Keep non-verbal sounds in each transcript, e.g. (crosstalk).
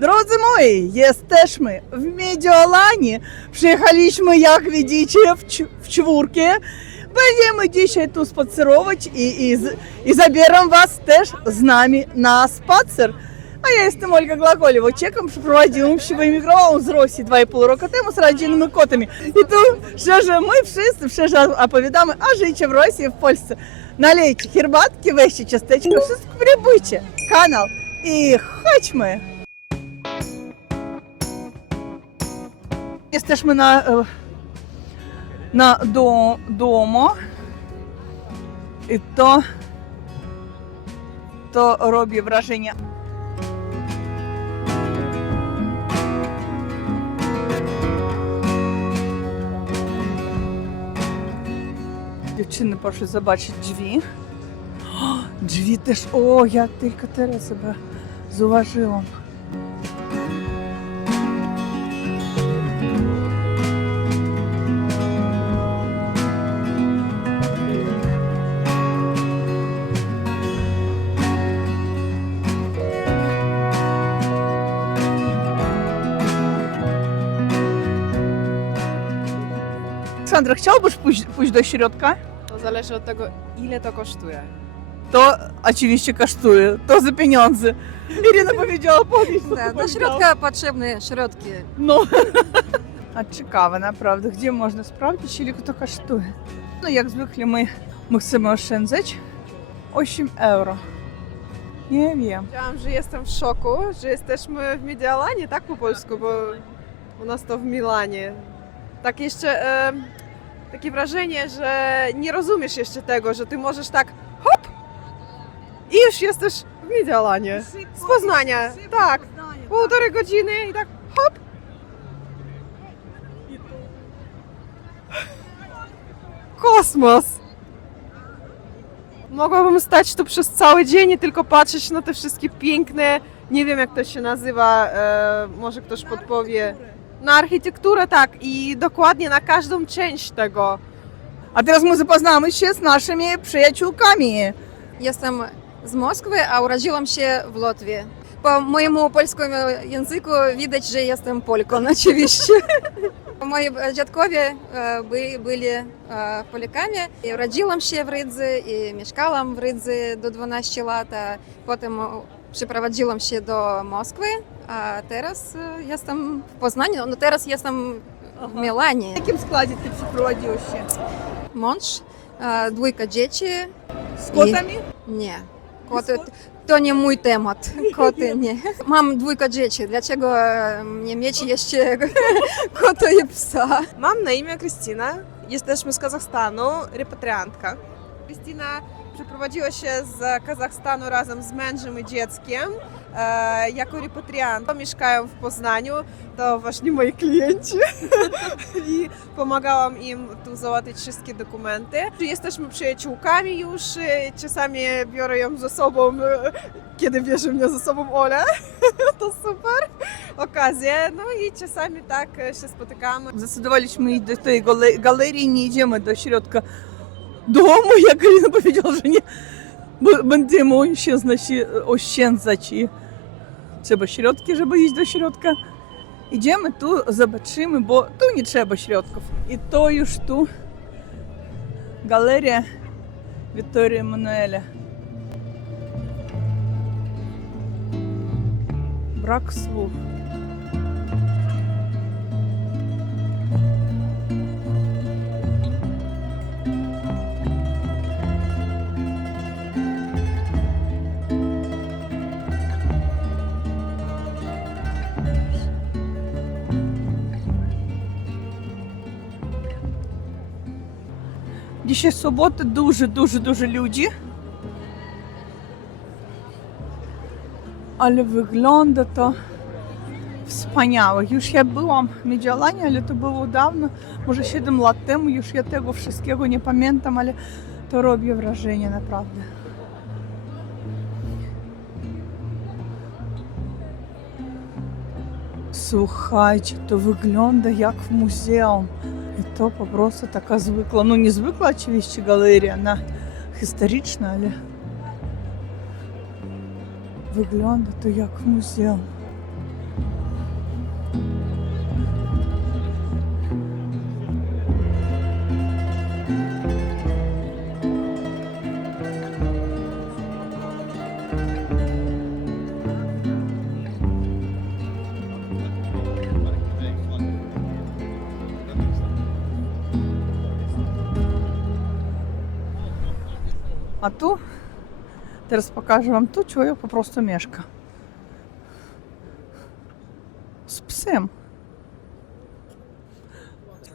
Drodzy moi, jesteśmy w Mediolanie. Przyjechaliśmy, jak widzicie, w, cz- w czwórkę. Będziemy dzisiaj tu spacerować i, i, z- i zabieram Was też z nami na spacer. A ja jestem Ольга Глаголева, чеком припроводила в мікроволновку з Росії два і пол року тому з родинними котами. І тут що ж ми всі, все ж оповідаємо, а життя в Росії, в Польщі. Налейте хербатки, вещі, частечки, все прибуче. Канал. І хочемо! Jesteśmy na, na do, domu i to, to robi wrażenie. Dziewczyny poszły zobaczyć drzwi. O, drzwi też, o, ja tylko teraz sobie zauważyłam. Aleksandra, chciałbyś pójść, pójść do środka? To zależy od tego, ile to kosztuje. To oczywiście kosztuje, to za pieniądze. Irina powiedziała podnieść. no Do powiedziała. środka potrzebne środki. No. (laughs) A ciekawe naprawdę, gdzie można sprawdzić, ile to kosztuje. No jak zwykle my, my chcemy oszczędzać 8 euro. Nie wiem. Chciałam, że jestem w szoku, że jesteśmy w Mediolanie, tak po polsku, bo u nas to w Milanie tak jeszcze e, takie wrażenie, że nie rozumiesz jeszcze tego, że ty możesz tak hop i już jesteś w Mediolanie. Z Poznania, tak. Półtorej godziny i tak hop. Kosmos! mogłabym stać tu przez cały dzień i tylko patrzeć na te wszystkie piękne, nie wiem jak to się nazywa, e, może ktoś podpowie na architekturę tak i dokładnie na każdą część tego. A teraz my zapoznamy się z naszymi przyjaciółkami. Jestem z Moskwy, a urodziłam się w Łotwie. Po mojemu polskiemu języku widać, że jestem Polką (laughs) oczywiście. Moi dziadkowie e, byli e, Polakami. I urodziłam się w Rydzy i mieszkałam w Rydzy do 12 lat. Potem przeprowadziłam się do Moskwy a teraz e, jestem w Poznaniu, no teraz jestem w Milanie. W jakim składzie ty przyprowadziłeś się? Mąż, e, dwójka dzieci. Z kotami? Nie. Koty, to nie mój temat. (laughs) Koty nie. Mam dwójka dzieci. Dlaczego e, nie mieć jeszcze (laughs) kotu i psa? Mam na imię Krystyna, jesteśmy z Kazachstanu, repatriantka. Krystyna przeprowadziła się z Kazachstanu razem z mężem i dzieckiem. E, jako repatriant mieszkają w Poznaniu, to właśnie moi klienci (laughs) i pomagałam im tu załatwić wszystkie dokumenty. Jesteśmy przyjaciółkami już, e, czasami biorę ją ze sobą, e, kiedy bierze mnie ze sobą Ola, (laughs) to super okazja, no i czasami tak się spotykamy. Zdecydowaliśmy iść do tej galerii, nie idziemy do środka domu, jak powiedział, że nie Będziemy oszczędzać, oszczędzać i trzeba środki, żeby iść do środka. Idziemy tu, zobaczymy, bo tu nie trzeba środków. I to już tu galeria Wittorii Manuela. Brak słów. Dzisiaj sobota dużo dużo dużo ludzi. Ale wygląda to wspaniałe. Już ja byłam w Mediolanie, ale to było dawno, może 7 lat temu, już ja tego wszystkiego nie pamiętam, ale to robi wrażenie naprawdę. Słuchajcie, to wygląda jak w muzeum. то просто така звикла. Ну не звикла очевидно, галерея, вона історична, але виглядає як музей. А ту, зараз покажу вам ту, чого я попросту мешка. З псем.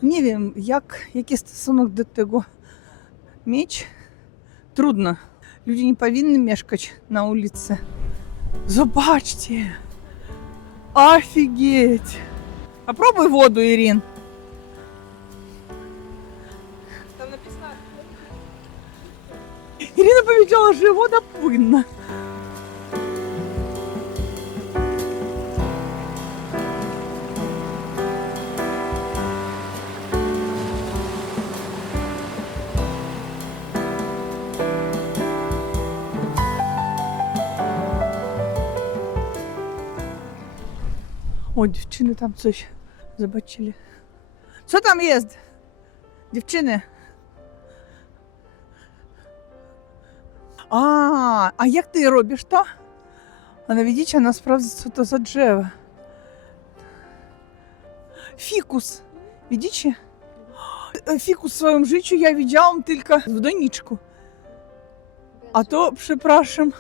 Не вім, як, який стосунок до того меч. Трудно. Люди не повинні мешкати на вулиці. Забачте! Офігеть! Попробуй воду, Ірин. Ірина powiedziała, że woda płynna. О, dziewczyny tam coś zobaczyli. Co tam jest? Dziewczyny, А, а як ти робиш то? А навідіча насправді суто за джева. Фікус. Відічі? Фікус в своєму житті я віддяла тільки в донічку. А то, припрашим,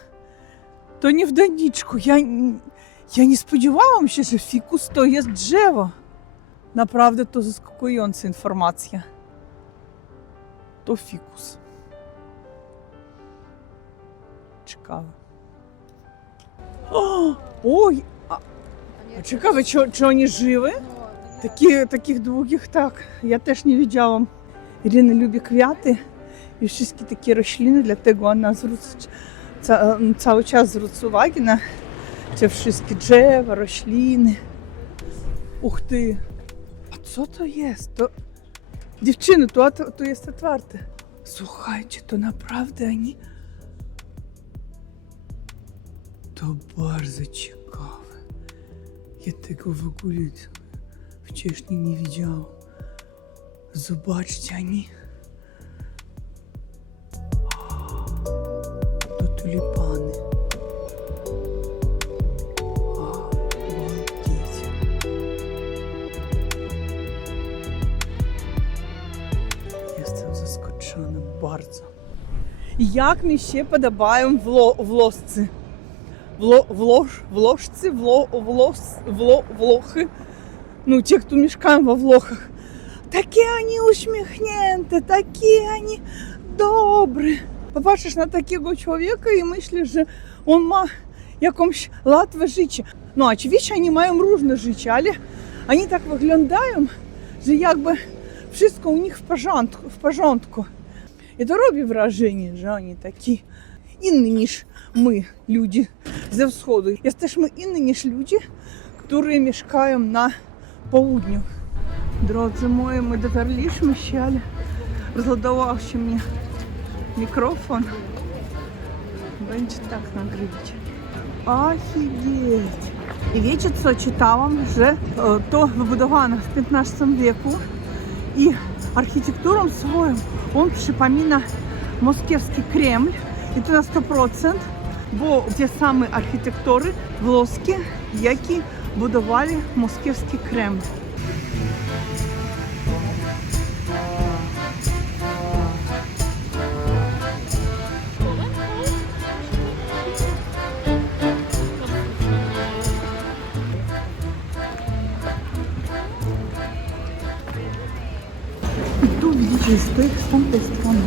то не в донічку. Я я не сподівалася, що фікус то є джево. Направда, то заскакує інформація. То фікус. цікаво. О, ой! А, цікаво, чи, чи вони живі? Такі, таких довгих так. Я теж не бачила. Ірина любить квіти і всі такі рослини, для того вона звертає ца, цілий час звертає уваги на ці всі дерева, рослини. Ух ти! А що то є? То... Дівчина, то, то, то є отварте. Слухайте, то направди. вони... To bardzo ciekawe. Ja tego w ogóle wcześniej nie widziałam. Zobaczcie ani. To tulipany. Jestem zaskoczony bardzo. Як мені ще подобаємо в лосці вло, влож, вложці, вло, влос, вло, влохи. Ну, те, кто мешкаем во влохах. Такие они усмехненты, такие они добрі. Побачиш на такого чоловіка і мислиш, що він має якомусь латве життя. Ну, очевидно, вони мають різне життя, але вони так виглядають, що якби все у них в порядку. В порядку. І то робить враження, що вони такі inny niż my, ludzie ze wschodu. Jesteśmy inni niż ludzie, którzy mieszkają na południu. Drodzy moi, my dotarliśmy się, ale rozładował się mnie mikrofon. Będzie tak nagrywać. Офигеть! I wiecie co, czytałam, że to wybudowano w XV wieku i architekturą swoją on przypomina moskiewski Kreml, і на 100%, бо ті самі архітектори волоски, які будували московський Кремль. Тут дічий стих з контекстом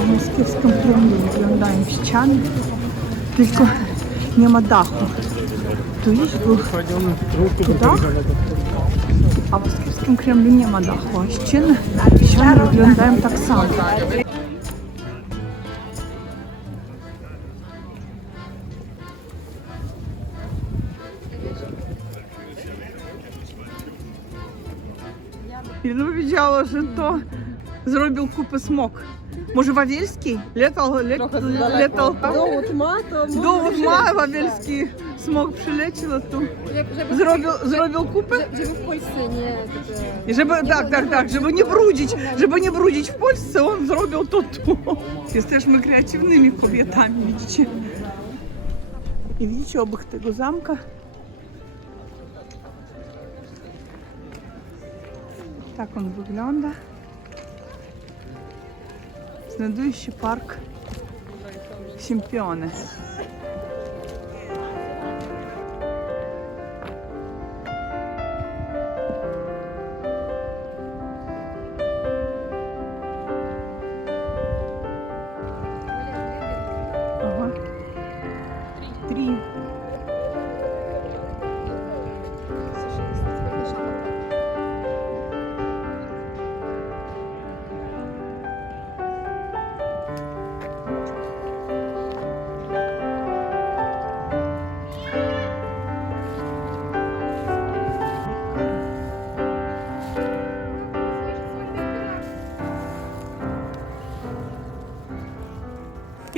в Москвском премии Hyundai песчаный, только нема даху. То есть был туда, а в Москвском кремлі нема даху. А ще на песчаный Hyundai так само. Я не що то зробив купи смок. Може, Вавельський? Летал, лет, летал. Довод мата. Довод має Вавельський. Смог прилетіло тут. Зробив, зробив купи. Щоб в Польщі не... І щоб, так, так, так, щоб не брудить, щоб не брудить в Польщі, він зробив то то. Jesteśmy kreatywnymi kobietami, widzicie. I widzicie obok tego zamka tak on wygląda. існуючий парк Сімпіони.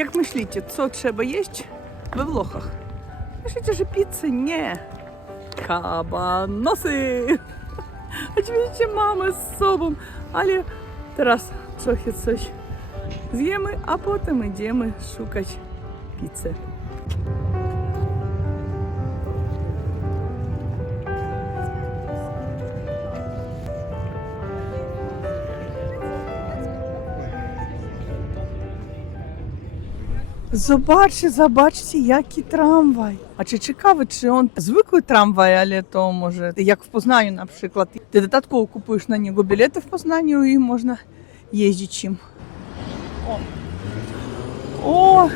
Как myślicie, co trzeba jeść we Włochach? Myślicie, że pizzy? Nie. Kabanosy! Oczywiście mamy z sobą, ale teraz trochę coś zjemy, a potem idziemy szukać pizzy. Zobaczcie, zobaczcie, jaki tramwaj. A czy ciekawe, czy on zwykły tramwaj, ale to może jak w Poznaniu na przykład. Ty dodatkowo kupujesz na niego bilety w Poznaniu i można jeździć im. O! o.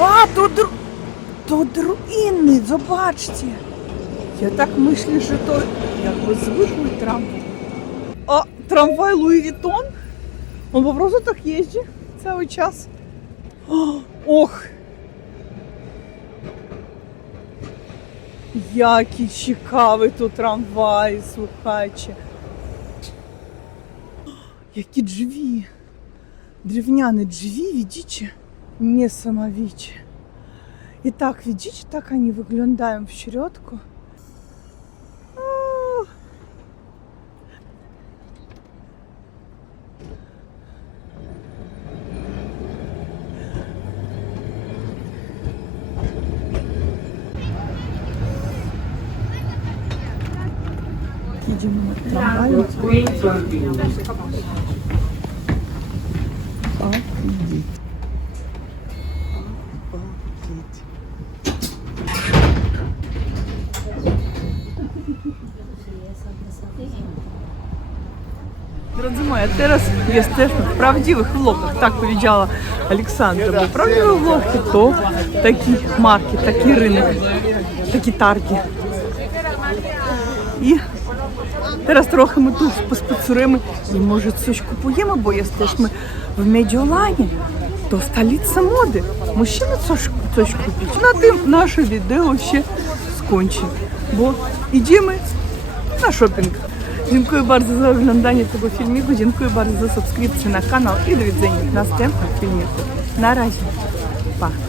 A, to, dru... to dru... inny, zobaczcie. Я так myślę, że to jakby zwykły tramwaj. O, tramwaj Louis Vuitton? Он по просто так їжджі цей час. Ох! Який цікавий тут трамвай, слухайте. Які джві. Древняні джві, відічі, не самовічі. І так, видите, так они выглядаем в щеретку. Офігеть. Drodzy moi, teraz jesteśmy w prawdziwych vlogach, tak powiedziała Aleksandra. Bo prawdziwe vlogi to taki market, taki rynek, taki targi. І зараз трохи ми тут поспецуємо і може сучку поїмо, бо ми в Медіолані, то столиця моди. Мужчини сочку купити. На тим наше відео ще скончить. Бо йдемо на шопінг. Дякую дуже за оглядання цього фільміку, дякую дуже за субскрипцію на канал і до відзення на наступних фільміку. Наразі. Па!